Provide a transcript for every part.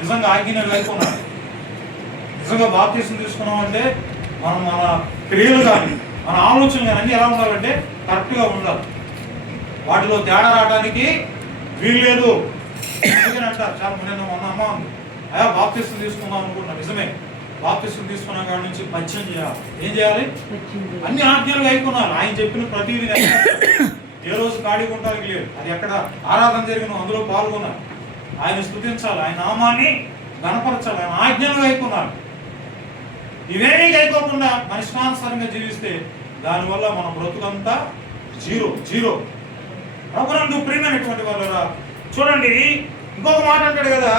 నిజంగా ఆజ్ఞలు లేకున్నాడు. నిజంగా బాప్తీసం తీసుకున్నాం అంటే మనం మన క్రియలు కానీ మన ఆలోచనలు కానీ అన్నీ ఎలా ఉండాలంటే కరెక్ట్గా ఉండాలి. వాటిలో తేడా రావడానికి వీలు లేదు. అందుకని అంటారు చాలా నేను మొన్న అమ్మ అయ్యా బాప్తీసం తీసుకుందాం అనుకుంటున్నా. నిజమే, బాప్తీసం తీసుకున్న కాడి నుంచి పచ్చం చేయాలి. ఏం చేయాలి? అన్ని ఆజ్ఞలు అయిపోయినారు. ఆయన చెప్పిన ప్రతిదీ ఏ రోజు ఖాళీగా ఉంటానికి లేదు. అది ఎక్కడ ఆరాధన జరిగిన అందులో పాల్గొన్నారు. ఆయన స్తుతించాలి, ఆయన నామాన్ని గణపరచాలి, ఆయన ఆజ్ఞలు అయిపోయినారు. ఇవేమీ అయిపోకుండా మనిష్టానుసారంగా జీవిస్తే దానివల్ల మన బ్రతుకంతా జీరో జీరో. ప్రభునందు ప్రియమైనటువంటి వాళ్ళరా చూడండి, ఇంకొక మాట అంటాడు కదా,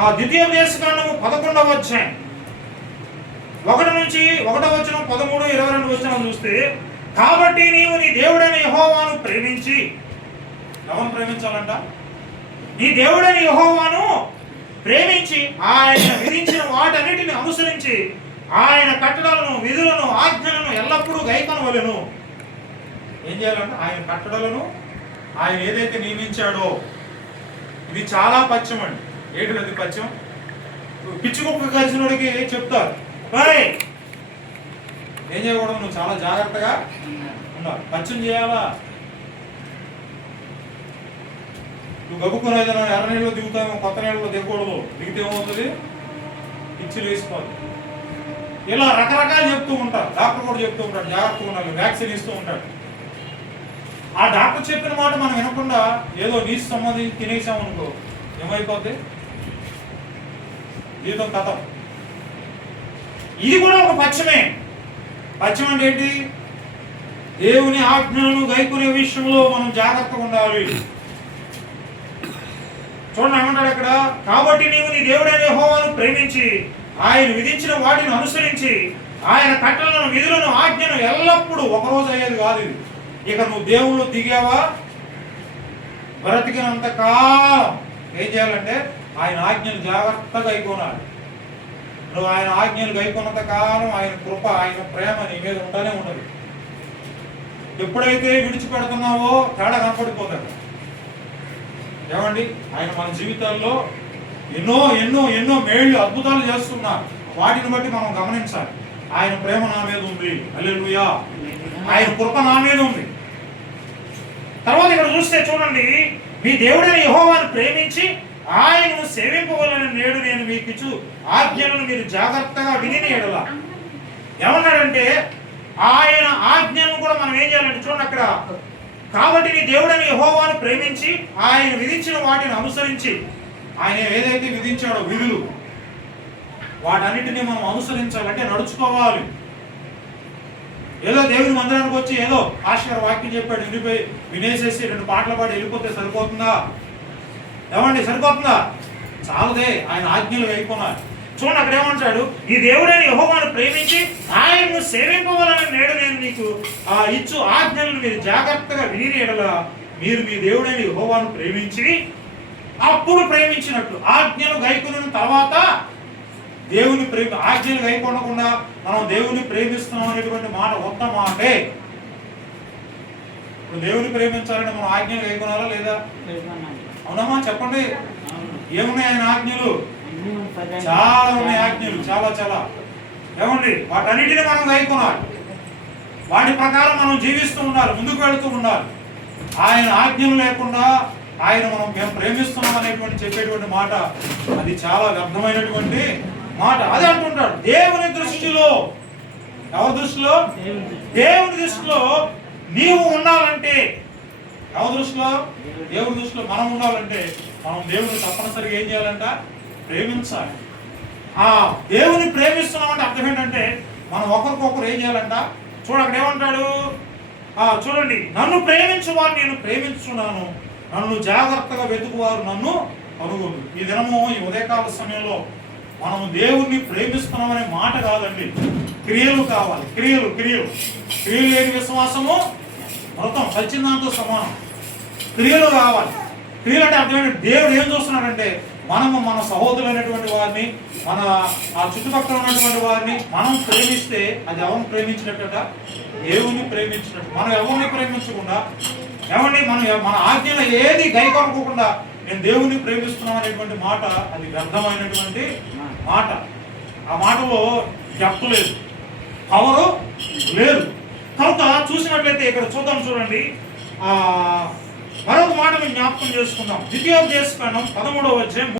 ఆ ద్వితీయోపదేశకాండము 11వ అధ్యాయం 1 నుంచి 1వ వచనం 13, 22 వచనం చూస్తే, కాబట్టి నీవు నీ దేవుడైన యెహోవాను ప్రేమించి, ఎవరిని ప్రేమించాలంట? నీ దేవుడైన యెహోవాను ప్రేమించి ఆయన విధించిన వాటన్నిటిని అనుసరించి ఆయన కట్టడలను విధులను ఆజ్ఞలను ఎల్లప్పుడూ గైకొనవలెను. ఏం చేయాలంటే ఆయన కట్టడలను ఆయన ఏదైతే నియమించాడో, ఇది చాలా పచ్చం అండి. ఏంటిది పచ్చం? పిచ్చి కుక్క కలిసినోడికి చెప్తారు, ఏం చేయకూడదు, నువ్వు చాలా జాగ్రత్తగా ఉండాలి, పచ్చం చేయాలా. నువ్వు గబుక్కుని ఏదైనా ఎర్ర నీళ్ళు దిగుతావు, కొత్త నీళ్ళలో దిగకూడదు. దిగితే ఏమవుతుంది? పిచ్చిలు వేసుకోవాలి. ఇలా రకరకాలు చెప్తూ ఉంటారు. డాక్టర్ కూడా చెప్తూ ఉంటాడు జాగ్రత్తగా ఉండాలి, వ్యాక్సిన్ ఇస్తూ ఉంటాడు. ఆ డాక్టర్ చెప్పిన మాట మనం వినకుండా ఏదో నీసు సంబంధించి తినేసామనుకో, ఏమైపోద్ది? జీవితం కథం. ఇది కూడా ఒక పచ్చమే. పచ్చం అంటే ఏంటి? దేవుని ఆజ్ఞలను గైకొనే విషయంలో మనం జాగ్రత్తగా ఉండాలి. చూడండి ఏమంటాడు అక్కడ, కాబట్టి నీవు నీ దేవుడైన యెహోవాను ప్రేమించి ఆయన విధించిన వాటిని అనుసరించి ఆయన కట్టడలను విధులను ఆజ్ఞను ఎల్లప్పుడూ, ఒకరోజు అయ్యేది కాదు ఇది. ఇక నువ్వు దేవుళ్ళు దిగావా, బ్రతికినంత కాలం ఏం చేయాలంటే ఆయన ఆజ్ఞలు జాగ్రత్తగా అయిపోనాలి. నువ్వు ఆయన ఆజ్ఞలు గైకొన్నంత కాలం ఆయన కృప, ఆయన ప్రేమ నీ మీద ఉండానే ఉండదు. ఎప్పుడైతే విడిచిపెడుతున్నావో తేడా కనపడిపోతాడు. ఏమండి, ఆయన మన జీవితాల్లో ఎన్నో ఎన్నో ఎన్నో మేళ్ళు అద్భుతాలు చేస్తున్నారు. వాటిని బట్టి మనం గమనించాలి. ఆయన ప్రేమ నా మీద ఉంది, హల్లెలూయా, ఆయన కృప నా మీద ఉంది. తర్వాత ఇక్కడ చూస్తే చూడండి, మీ దేవుడైన యెహోవాను ప్రేమించి ఆయనను సేవింపవలన నేడు నేను మీకు ఇచ్చు ఆజ్ఞలను మీరు జాగ్రత్తగా విని ఎడల. ఏమన్నాడంటే ఆయన ఆజ్ఞలను కూడా మనం ఏం చేయాలంటే చూడండి అక్కడ, కాబట్టి నీ దేవుడైన యెహోవాను ప్రేమించి ఆయన విధించిన వాటిని అనుసరించి, ఆయన ఏదైతే విధించాడో విధులు, వాటన్నిటిని మనం అనుసరించాలంటే నడుచుకోవాలి. ఏదో దేవుని మందిరానికి వచ్చి ఏదో ఆశగారు వాక్యం చెప్పాడు వెళ్ళిపోయి వినేసేసి 2 పాటలు పాడి వెళ్ళిపోతే సరిపోతుందా? ఏమండి, సరిపోతుందా? చాలదే, ఆయన ఆజ్ఞలు అయిపోయినారు. చూడండి అక్కడ ఏమంటాడు, ఈ దేవుడైన యెహోవాను ప్రేమించి ఆయన్ను సేవింపవలన నేడు నేను నీకు ఇచ్చు ఆజ్ఞలను మీరు జాగ్రత్తగా విని ఎడల మీరు మీ దేవుడైన యెహోవాను ప్రేమించి అప్పుడు ప్రేమించినట్లు. ఆజ్ఞలు గైకొనిన తర్వాత దేవుని ఆజ్ఞలు గైకొనకుండా మనం దేవుని ప్రేమిస్తున్నాం అనేటువంటి మాట ఒక్క మాటే. ఇప్పుడు దేవుని ప్రేమించాలంటే మనం ఆజ్ఞలు గైకొనాలా లేదా? అవునమ్మా చెప్పండి. ఏమున్నాయి ఆయన ఆజ్ఞలు? చాలా ఉన్నాయి ఆజ్ఞలు, చాలా చాలా. ఏమండి, వాటన్నిటిని మనం గైకొనాలి. వాటి ప్రకారం మనం జీవిస్తూ ఉండాలి, ముందుకు వెళుతూ ఉండాలి. ఆయన ఆజ్ఞలు లేకుండా ఆయన మేము ప్రేమిస్తున్నాం అనేటువంటి చెప్పేటువంటి మాట అది చాలా వ్యర్థమైనటువంటి మాట. అదే అంటుంటాడు, దేవుని దృష్టిలో, ఎవరి దృష్టిలో? దేవుని దృష్టిలో నీవు ఉండాలంటే, ఎవరి దృష్టిలో? దేవుని దృష్టిలో మనం ఉండాలంటే మనం దేవుని తప్పనిసరిగా ఏం చేయాలంట? ప్రేమించాలి. ఆ దేవుని ప్రేమిస్తున్నాం అంటే అర్థం ఏంటంటే మనం ఒకరికొకరు ఏం చేయాలంట? అక్కడ ఏమంటాడు, చూడండి, నన్ను ప్రేమించువారు నేను ప్రేమించున్నాను, నన్ను జాగ్రత్తగా వెతుకువారు నన్ను కనుగొను. ఈ దినము ఈ ఉదయకాల సమయంలో మనం దేవుణ్ణి ప్రేమిస్తున్నామనే మాట కాదండి, క్రియలు కావాలి. క్రియలు క్రియలు క్రియలు లేని విశ్వాసము మృతం, సచ్చిదాంతో సమానం. క్రియలు కావాలి. క్రియలు అంటే అర్థమైంది, దేవుడు ఏం చూస్తున్నాడంటే మనము మన సహోదరులైనటువంటి వారిని, మన చుట్టుపక్కల ఉన్నటువంటి వారిని మనం ప్రేమిస్తే అది ఎవరిని ప్రేమించినట్ట? దేవుని ప్రేమించినట్టు. మనం ఎవరిని ప్రేమించకుండా, ఏమండి, మన ఆజ్ఞలు ఏది గైకొనకుండా నేను దేవుని ప్రేమిస్తున్నాను అనేటువంటి మాట అది వ్యర్థమైనటువంటి మాట. ఆ మాటలో డెప్త్ లేదు, పవరు లేదు. కనుక చూసినట్లయితే ఇక్కడ చూడండి, మరొక మాట మేము జ్ఞాపకం చేసుకుందాం. ద్వితీయోపదేశకాండం 13వ అధ్యాయం